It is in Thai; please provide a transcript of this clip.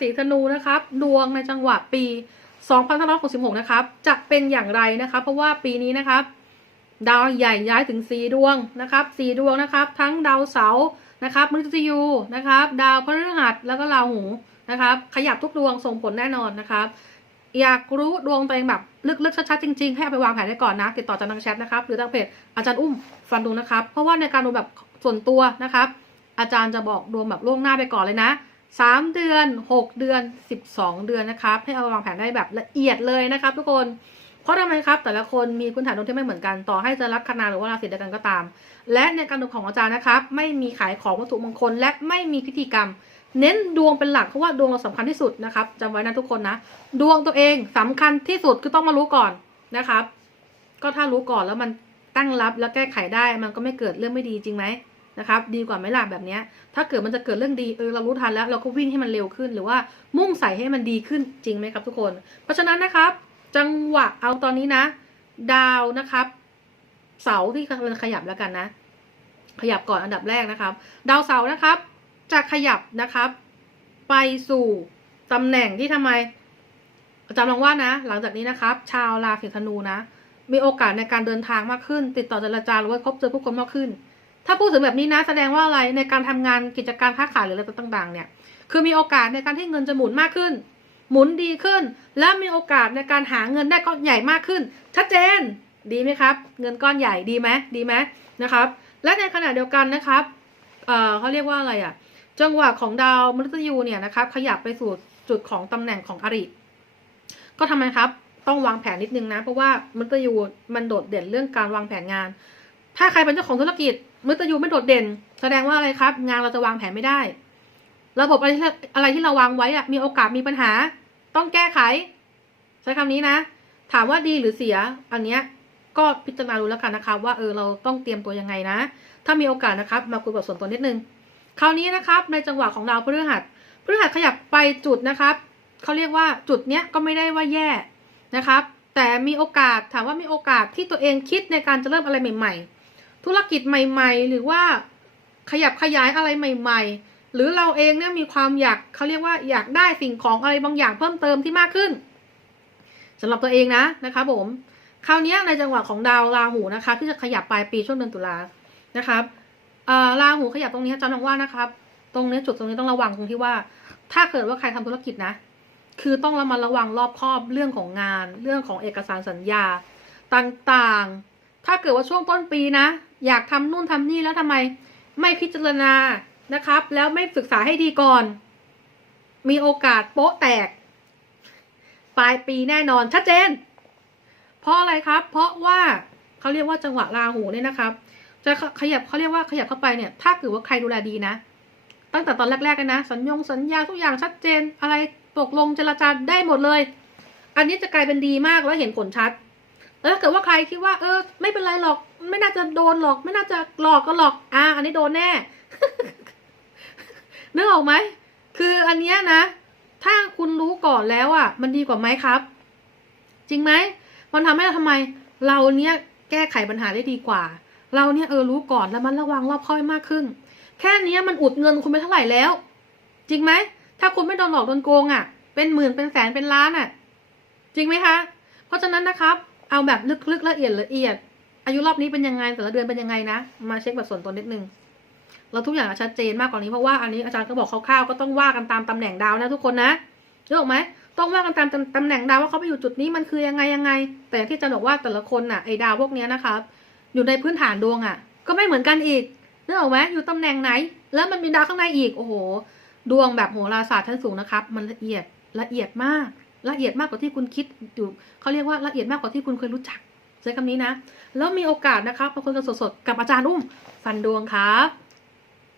ศีธนูนะครับ ดวงในจังหวะปี 2566 นะครับ จะเป็นอย่างไรนะครับ เพราะว่าปีนี้นะครับ ดาวใหญ่ย้ายถึงสีดวงนะครับสีดวงนะครับ ทั้งดาวเสาร์นะครับมฤตยูนะครับ ดาวพฤหัสแล้วก็ราหูนะครับ ขยับทุกดวงส่งผลแน่นอนนะครับอยากรู้ดวงตัวเองแบบลึกๆชัดๆจริงๆให้เอาไปวางแผนได้ก่อนนะ ติดต่อจากทางแชทนะครับ หรือทางเพจอาจารย์อุ้มฟันดูนะครับ เพราะว่าในการดูแบบส่วนตัวนะครับ อาจารย์จะบอกดวงแบบล่วงหน้าไปก่อนเลยนะ 3เดือน6เดือน12เดือนนะครับให้เอาวางแผนได้แบบละเอียดเลยนะครับ ทุกคนเพราะทำไมครับแต่ละคนมีพื้นฐานดวงที่ไม่เหมือนกันต่อให้จะลัคนาหรือว่าราศีเดียวกันก็ตาม และในการดูของอาจารย์นะครับ ไม่มีขายของวัตถุมงคล และไม่มีพิธีกรรม เน้นดวงเป็นหลักเพราะว่าดวงเราสำคัญที่สุดนะครับจำไว้นะทุกคนนะดวงตัวเองสำคัญที่สุดคือต้องมารู้ก่อนนะครับ ก็ถ้ารู้ก่อนแล้วมันตั้งรับแล้วแก้ไขได้มันก็ไม่เกิดเรื่องไม่ดีจริงไหม นะครับดีกว่าไม่หล่ะแบบนี้ถ้าเกิดมันจะเกิดเรื่องดีเออเรารู้ทันแล้วเราก็วิ่งให้มันเร็วขึ้น หรือว่ามุ่งใส่ให้มันดีขึ้นจริงไหมครับทุกคน เพราะฉะนั้นนะครับ จังหวะเอาตอนนี้นะ ดาวนะครับ เสาที่กำลังขยับแล้วกันนะ ขยับก่อนอันดับแรกนะครับ ดาวเสานะครับ จะขยับนะครับ ไปสู่ตำแหน่งที่ทำไมอาจารย์ลองว่านะ หลังจากนี้นะครับ ชาวราศีธนูนะ มีโอกาสในการเดินทางมากขึ้น ติดต่อเจรจาหรือว่าพบเจอผู้คนมากขึ้น ถ้าพูดถึงแบบนี้นะแสดงว่าอะไรในการทำงานกิจการค้าขายหรืออะไรต่างๆ เนี่ย คือมีโอกาสในการที่เงินจะหมุนมากขึ้น หมุนดีขึ้น และมีโอกาสในการหาเงินได้ก้อนใหญ่มากขึ้น ชัดเจนดีไหมครับ เงินก้อนใหญ่ดีไหมดีไหมนะครับ และในขณะเดียวกันนะครับเเขาเรียกว่าอะไรอะ่ะ จังหวะของดาวมฤตยูเนี่ยนะครับขยับไปสู่จุดของตำแหน่งของอริก็ทำไมครับ ต้องวางแผนนิดนึงนะ เพราะว่ามฤตยูมันโดดเด่นเรื่องการวางแผนงาน ถ้าใครเป็นเจ้าของธุรกิจ มฤตยูไม่โดดเด่น แสดงว่าอะไรครับ งานเราจะวางแผนไม่ได้ ระบบอะไรที่อะไรที่เราวางไว้อะมีโอกาสมีปัญหา ต้องแก้ไข ใช้คำนี้นะ ถามว่าดีหรือเสีย อันเนี้ยก็พิจารณาดูแล้วกันนะคะว่าเออเราต้องเตรียมตัวยังไงนะ ถ้ามีโอกาสนะครับ มาคุยกับส่วนตัวนิดนึง คราวนี้นะครับ ในจังหวะของดาวพฤหัสพฤหัสขยับไปจุดนะครับเขาเรียกว่าจุดเนี้ยก็ไม่ได้ว่าแย่นะครับ แต่มีโอกาสถามว่ามีโอกาสที่ตัวเองคิดในการจะเริ่มอะไรใหม่ ๆ ธุรกิจใหม่ ๆ หรือว่าขยับขยายอะไรใหม่ ๆ หรือเราเองเนี่ยมีความอยากเขาเรียกว่าอยากได้สิ่งของอะไรบางอย่างเพิ่มเติมที่มากขึ้นสำหรับตัวเองนะนะคะผมคราวนี้ในจังหวะของดาวราหูนะคะ ที่จะขยับปลายปีช่วงเดือนตุลานะครับราหูขยับตรงนี้อาจารย์มองว่านะครับ ตรงนี้จุดตรงนี้ต้องระวังตรงที่ว่า ถ้าเกิดว่าใครทำธุรกิจนะ คือต้องระมัดระวังรอบคอบเรื่องของงาน เรื่องของเอกสารสัญญาต่างๆ ถ้าเกิดว่าช่วงต้นปีนะ อยากทำนู่นทำนี่แล้วทำไม ไม่พิจารณานะครับ แล้วไม่ศึกษาให้ดีก่อน มีโอกาสโป๊ะแตก ปลายปีแน่นอนชัดเจน เพราะอะไรครับ เพราะว่าเขาเรียกว่าจังหวะราหูเนี่ยนะครับ จะขยับเขาเรียกว่าขยับเข้าไปเนี่ย ถ้าเกิดว่าใครดูแลดีนะ ตั้งแต่ตอนแรกๆเลยนะ สัญญงสัญญาทุกอย่างชัดเจน อะไรตกลงเจรจาได้หมดเลย อันนี้จะกลายเป็นดีมากแล้วเห็นผลชัด แล้วถ้าเกิดว่าใครคิดว่า เออ ไม่เป็นไรหรอก ไม่น่าจะโดนหรอก ไม่น่าจะหลอกก็หลอก อ่าอันนี้โดนแน่นึกออกไหมคืออันเนี้ยนะ ถ้าคุณรู้ก่อนแล้วอะ มันดีกว่าไหมครับ จริงไหมมันทำให้เราทำไม เราเนี้ยแก้ไขปัญหาได้ดีกว่า เราเนี่ยเออรู้ก่อนแล้วมันระวังรอบคอบมากขึ้น แค่เนี้ยมันอุดเงินคุณไปเท่าไหร่แล้ว จริงไหมถ้าคุณไม่โดนหลอกโดนโกงอะ เป็นหมื่นเป็นแสนเป็นล้านอะ จริงไหมคะ เพราะฉะนั้นนะครับ เอาแบบลึกๆละเอียดละเอียด อายุรอบนี้เป็นยังไงแต่ละเดือนเป็นยังไงนะมาเช็คแบบส่วนตัวนิดนึงเราทุกอย่างชัดเจนมากกว่านี้เพราะว่าอันนี้อาจารย์ก็บอกคร่าวๆก็ต้องว่ากันตามตำแหน่งดาวนะทุกคนนะรู้ออกไหมต้องว่ากันตามตำแหน่งดาวว่าเขาไปอยู่จุดนี้มันคือยังไงยังไง แต่ที่อาจารย์บอกว่าแต่ละคนน่ะไอ้ดาวพวกนี้นะครับอยู่ในพื้นฐานดวงอะ ก็ไม่เหมือนกันอีกนึกออกไหมอยู่ตำแหน่งไหน แล้วมันมีดาวข้างในอีกโอ้โห ดวงแบบโหราศาสตร์ชั้นสูงนะครับ มันละเอียดละเอียดมาก ละเอียดมากกว่าที่คุณคิดอยู่เขาเรียกว่าละเอียดมากกว่าที่คุณเคยรู้จักใช้คำนี้นะ แล้วมีโอกาสนะครับมาคุยกันสดๆกับอาจารย์อุ้มฟันดวงครับ